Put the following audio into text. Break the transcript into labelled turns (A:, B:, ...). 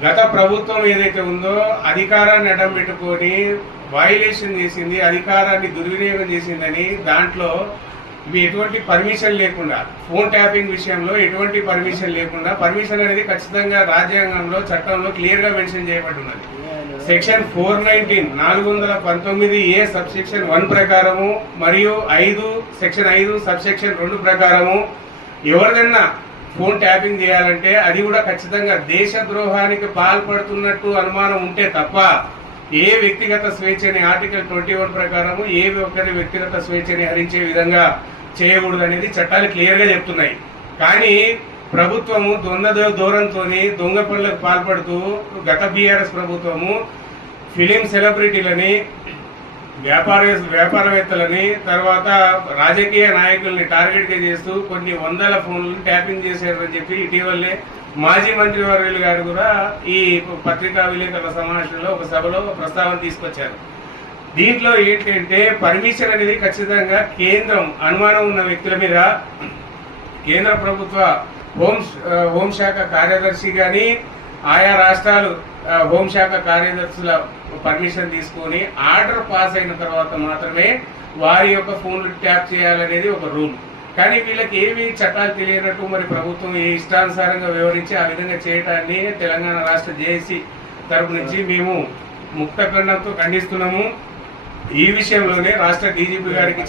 A: గత ప్రభుత్వం ఏదైతే ఉందో అధికారాన్ని అడ్డం పెట్టుకొని వయలేషన్ చేసింది అధికారాన్ని దుర్వినియోగం చేసిందని దాంట్లో ఇవి ఎటువంటి పర్మిషన్ లేకుండా ఫోన్ ట్యాపింగ్ విషయంలో ఎటువంటి పర్మిషన్ లేకుండా పర్మిషన్ అనేది ఖచ్చితంగా రాజ్యాంగంలో చట్టంలో క్లియర్గా మెన్షన్ చేయబడి ఉన్నది సెక్షన్ ఫోర్ నైన్టీన్ నాలుగు వందల పంతొమ్మిది ఏ సబ్ సెక్షన్ వన్ ప్రకారము మరియు ఐదు సెక్షన్ ఐదు సబ్ సెక్షన్ రెండు ప్రకారము ఎవరిదన్నా ఫోన్ ట్యాపింగ్ చేయాలంటే అది కూడా ఖచ్చితంగా దేశ ద్రోహానికి పాల్పడుతున్నట్టు అనుమానం ఉంటే తప్ప ఏ వ్యక్తిగత స్వేచ్ఛని ఆర్టికల్ ట్వంటీ వన్ ప్రకారము ఏ ఒక్కరి వ్యక్తిగత స్వేచ్ఛని హరించే విధంగా చేయకూడదు అనేది చట్టాలు క్లియర్గా చెప్తున్నాయి. కానీ ప్రభుత్వము దొంగ దూరంతో దొంగ పనులకు పాల్పడుతూ గత బీఆర్ఎస్ ప్రభుత్వము ఫిలిం సెలబ్రిటీలని వ్యాపార వ్యాపారవేత్తలని తర్వాత రాజకీయ నాయకుల్ని టార్గెట్గా చేస్తూ కొన్ని వందల ఫోన్లను ట్యాపింగ్ చేశారని చెప్పి ఇటీవలే మాజీ మంత్రి వర్యులు గారు కూడా ఈ పత్రికా విలేకరుల సమావేశంలో ఒక సభలో ప్రస్తావన తీసుకొచ్చారు. దీంట్లో ఏంటంటే పర్మిషన్ అనేది ఖచ్చితంగా కేంద్రం అనుమానం ఉన్న వ్యక్తుల మీద కేంద్ర ప్రభుత్వ హోం హోంశాఖ కార్యదర్శి కానీ ఆయా రాష్ట్రాలు హోంశాఖ కార్యదర్శుల పర్మిషన్ తీసుకొని ఆర్డర్ పాస్ అయిన తర్వాత మాత్రమే వారి యొక్క ఫోన్లు ట్యాప్ చేయాలనేది ఒక రూల్. కానీ వీళ్ళకి ఏమి చట్టాలు తెలియనట్టు మరి ప్రభుత్వం ఏ ఇష్టానుసారంగా వివరించి ఆ విధంగా చేయటాన్ని తెలంగాణ రాష్ట్ర జేఏసీ తరపు నుంచి మేము ముక్త ఖండంతో ఖండిస్తున్నాము. ఈ విషయంలోనే రాష్ట్ర డీజీపీ గారికి